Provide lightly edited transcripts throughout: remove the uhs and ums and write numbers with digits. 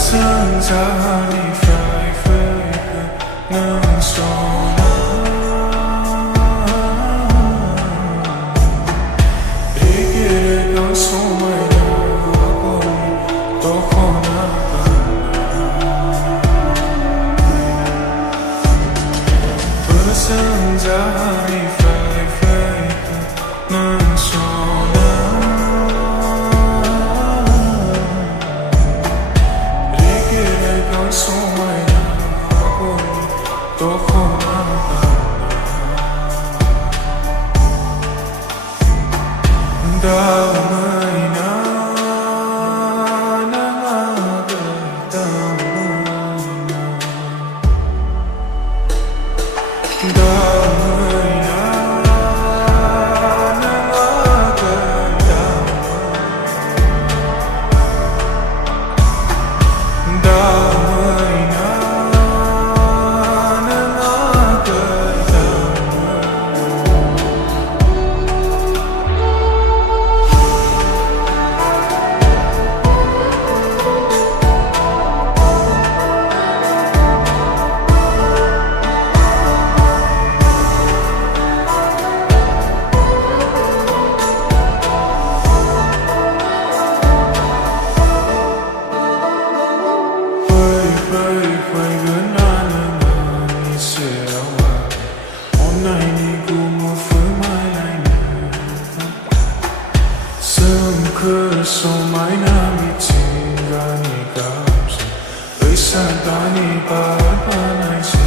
Zani fai fai non sono Rigere non sono mai Tokona Zani fai fai non sono So mai to khona da mai na na da da mai na na da So mai nami tinga ni kapsa Isa dani papanai sa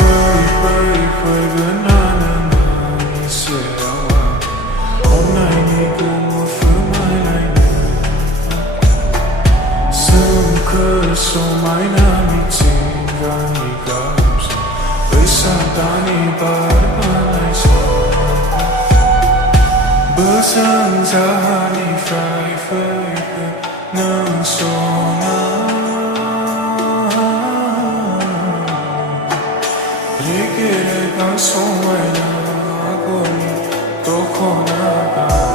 Hoi ganana nani serawa Onai ni kumufu mai laina So mai nami tinga ni kapsa Isa dani papanai sa Zani fai fai non sono Rigere non sono mai to khona